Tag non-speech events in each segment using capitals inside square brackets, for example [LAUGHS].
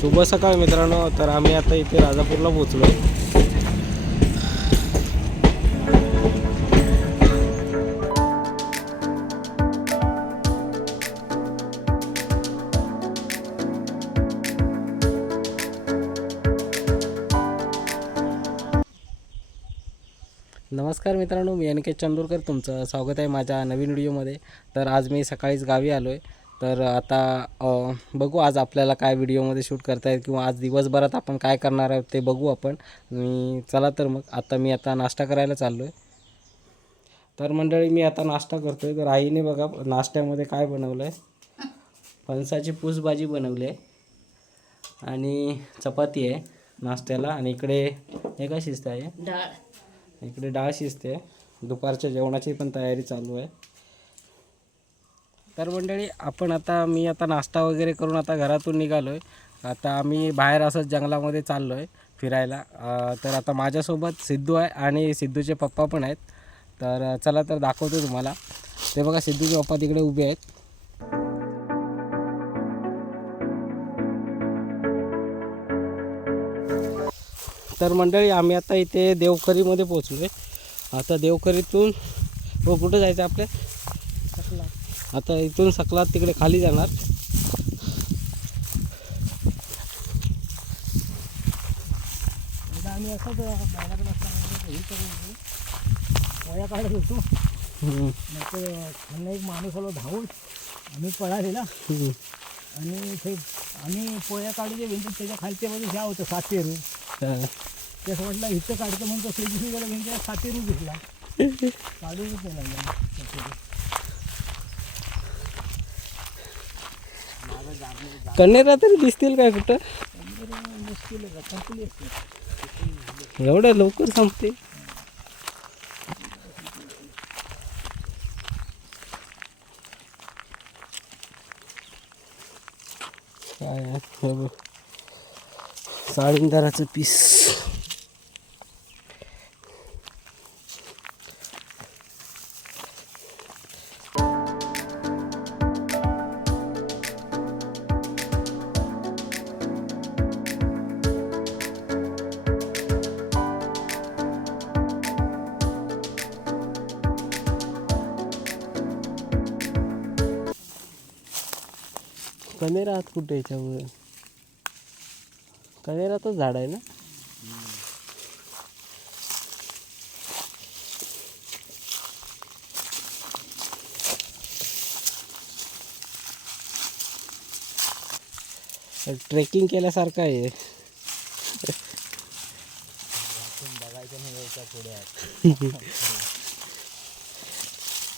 शुभ सकाळ मित्रांनो. तर आम्ही आता इथे राजापूरला पोहोचलो आहे नमस्कार मित्रांनो मी अनिकेत चंदूरकर तुमचं. स्वागत आहे माझ्या नवीन व्हिडिओमध्ये. तर आज मी सकाळीच गावी आलो आहे तर आता बघू आज आपल्याला काय व्हिडिओमध्ये शूट करता येईल किंवा आज दिवसभरात आपण काय करणार आहोत ते बघू आपण. आणि चला तर मग आता मी आता नाश्ता करायला चाललो आहे तर मंडळी मी आता नाश्ता करतो आहे तर आईने बघा नाश्त्यामध्ये काय बनवलं आहे फणसाची पूस भाजी बनवली आहे. आणि चपाती आहे नाश्त्याला. आणि इकडे हे काय शिस्त आहे डाळ. इकडे डाळ शिजते. दुपारच्या जेवणाची पण तयारी चालू आहे. तर मंडळी आपण आता मी आता नाश्ता वगैरे करून आता घरातून निघालो आहे आता आम्ही बाहेर असंच जंगलामध्ये चाललो आहे फिरायला तर आता माझ्यासोबत सिद्धू आहे आणि सिद्धूचे पप्पा पण आहेत. तर चला तर दाखवतो तुम्हाला. ते बघा सिद्धूचे पप्पा तिकडे उभे आहेत. तर मंडळी आम्ही आता इथे देवखरीमध्ये पोचलो आहे आता देवखरीतून हो कुठं जायचं आपल्या? आता इथून सकलात तिकडे खाली जाणार. आम्ही असंच असताना हे काढत होतो. मग एक माणूस आलो धावून. आम्ही पळालेला. आणि ते आम्ही पोया काढू जे भिंतीत त्याच्या खालच्या बाजूस ह्या होतं सातेरू हा. ते असं वाटलं इथं काढतं म्हणून तो श्रीकृष्ण गेला भिंतीला सातेरू घेतला. [LAUGHS] काढूनच नाही लागला. कन्हेरा तरी दिसतील काय कुठं? एवढ्या लवकर संपते. काय साळींदाराचं पीस. कमी राहत कुठे याच्यावर? कनेरातच झाड आहे ना? ट्रेकिंग केल्यासारखं आहे.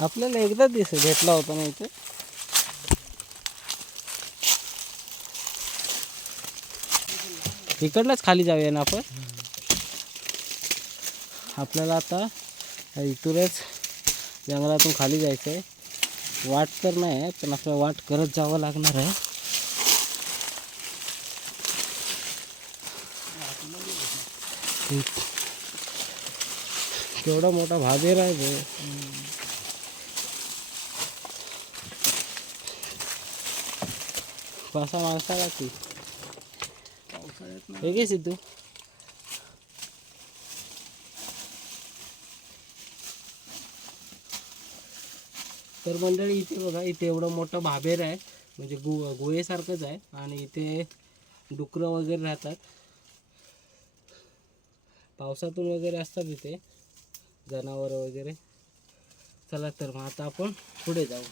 आपल्याला एकदा दिस भेटला होता ना इथे? इकडलाच खाली जाऊया ना आपण. आपल्याला आता इथूनच जंगलातून खाली जायचं आहे वाट तर नाही आहे पण आपल्याला वाट करत जावं लागणार आहे. केवढा मोठा भाबेर आहे बे. पासा माणसाला की. हे घे सिद्धू. तर मंडळी इथे बघा इथे एवढं मोठं भाबेर आहे. म्हणजे गु गुहेसारखंच आहे आणि इथे डुकरं वगैरे राहतात. पावसातून वगैरे असतात इथे जनावरं वगैरे. चला तर मग आता आपण पुढे जाऊ.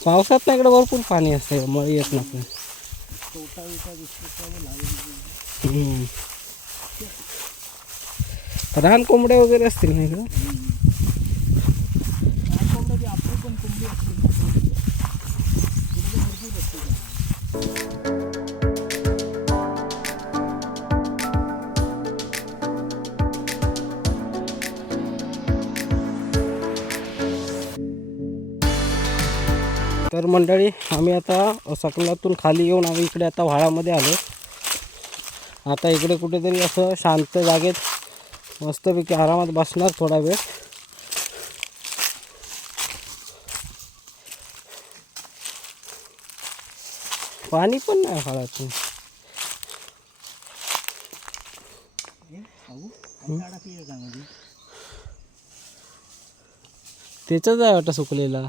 पावसात ना इकडे भरपूर पाणी असते मळी येत नसते रान कोंबड्या वगैरे असतील ना इकडं? तर मंडळी आम्ही आता सकलातून खाली येऊन आम्ही इकडे आता व्हाळामध्ये आलो. आता इकडे कुठेतरी असं शांत जागेत मस्तपैकी आरामात बसणार थोडा वेळ. पाणी पण नाही व्हाळातून झाडा त्याचाच आहे वाटतं सुकलेला.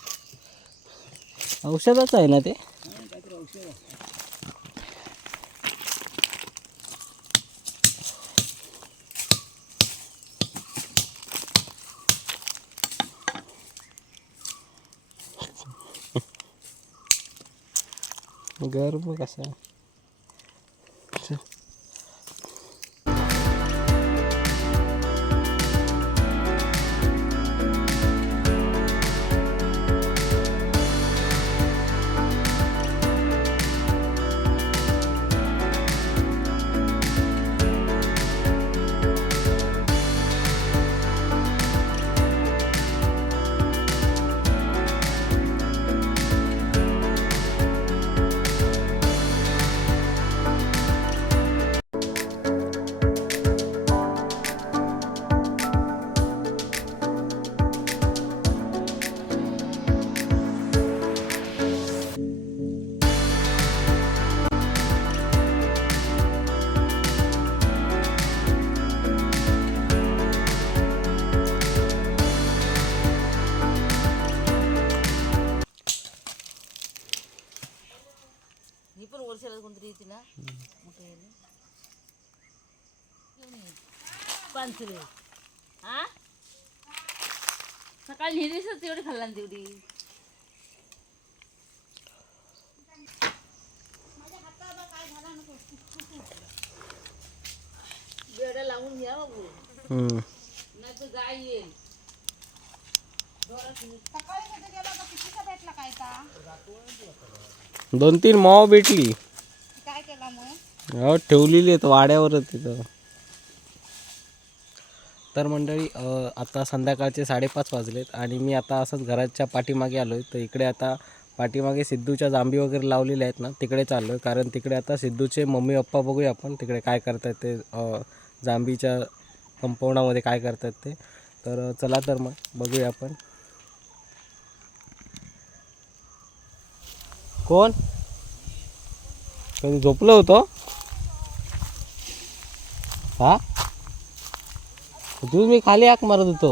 औषधाचं आहे ना ते? गर्भ कसा हा सकाळी तेवढी खाल्ला ना तेवढी. बेड्या लावून घ्या बाबू. हम्म. नाही तर गाय येईल. दोन तीन माव भेटली. काय केला मग? हो ठेवलेली आहेत वाड्यावरच तिथं. तर मंडळी आता संध्याकाळचे साडेपाच वाजलेत आणि मी आता असंच घराच्या पाठीमागे आलो आहे तर इकडे आता पाठीमागे सिद्धूच्या जांभी वगैरे लावलेल्या आहेत ना तिकडे चाललो आहे कारण तिकडे आता सिद्धूचे मम्मी पप्पा बघूया आपण तिकडे काय करतात ते जांभीच्या कंपाऊंडामध्ये काय करतात ते. तर चला तर मग बघूया आपण. कोण? कधी झोपलं होतं? हां? तूच मी खाली आक मारत होतो.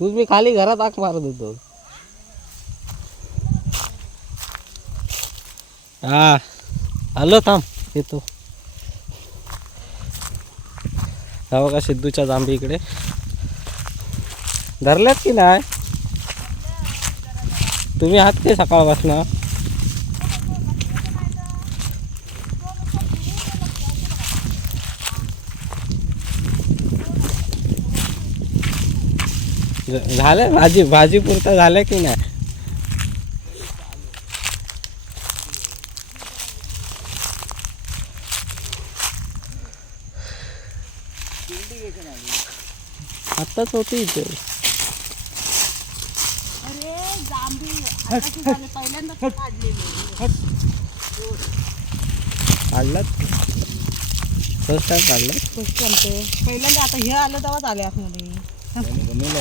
तूच मी खाली घरात आक मारत होतो. हा आलो थांब येतो. हा बघा सिद्धूच्या जांभी इकडे. धरल्यात की नाही? तुम्ही आहात ते सकाळपासनं? झालं? भाजी भाजी पुरता झालं की नाही? आत्ताच होती इथे. काढलात? फर्स्ट टाइम संपते पहिल्यांदा आता हे आलं तेव्हाच आले आतमध्ये. जमिनीला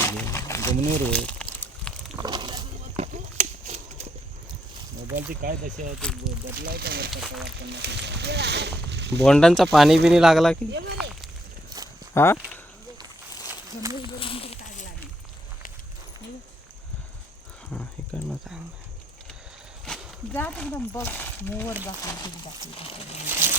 जमिनीवर मोबाईलची काय दशा आहे? ते बदलाय का बोंडांचा पाणी बिनी लागला की? हा? हा, इकडनं चांगलं. जात एकदम बघ मोवर दाखव अरे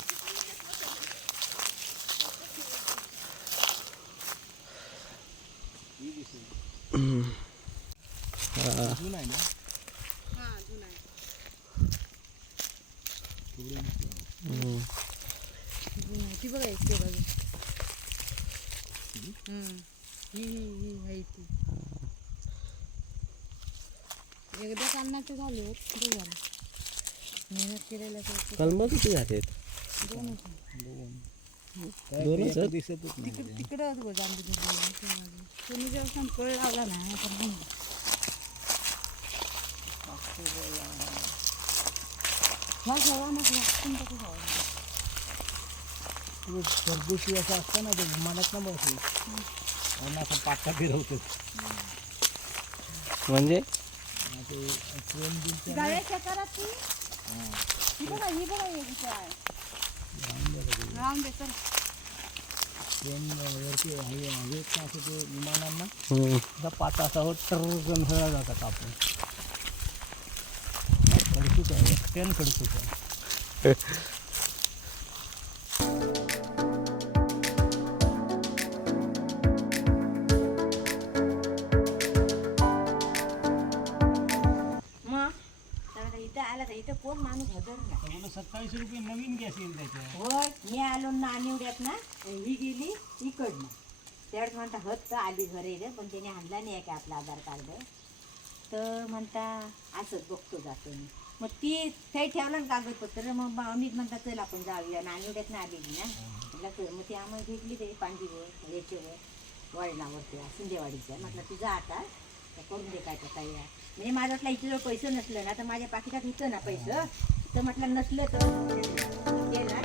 ती बघा एक ते बाजू. ही ही ही आहे ती. एकदा काढण्याचे झाले झालं. मेहनत केलेल्या कलम किती दोनच नाही तिकडे तिकडं बघ तुम्ही कळ लावला ना तर सगळा मग परदेशी असं असतं ना ते विमानात ना बस आणि असं पाटा फिरवतात म्हणजे? ते ट्रेन करा ती ही. बघा ही बघा हे आहे. ट्रेन वरती असं ते विमानांना. असा पाटा असा सगळा जातात आपण. खडसूच आहे एकट्यानं खडसूच आहे. [LAUGHS] नाही रुपये नवीन गॅस येईल त्याच्या होय मी आलो ना निवड्यात ना ही गेली इकडनं. त्यावेळेस म्हणता हत तर आली घरी रे पण त्याने आणला नाही आहे का आपलं आधार कार्ड. तर म्हणता असंच बघतो जातो मी. मग ती काही ठेवलं ना कागदपत्र मग बा- अमित म्हणता चल आपण जाऊया. नानिवड्यात ना आलेली ना. म्हटलं चल मग ती आम्हाला भेटली ते पांडीवर याच्यावर वळणावरती शिंदेवाडीच्या. म्हटलं तू जा आता. तर करून दे काय तर काही. म्हणजे माझ्या वाटलं जर पैसे नसलं ना तर माझ्या पाकिटात होतं ना पैसे. तर म्हटलं नसलं तर गेला.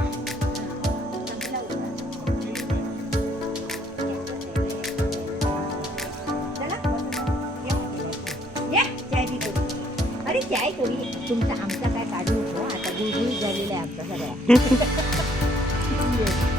चला. या बी अरे चाय कोणी? तुमचा आमचा काय काढू नको आता गुळगुळीत झालेला आहे आमचा सगळ्या [LAUGHS]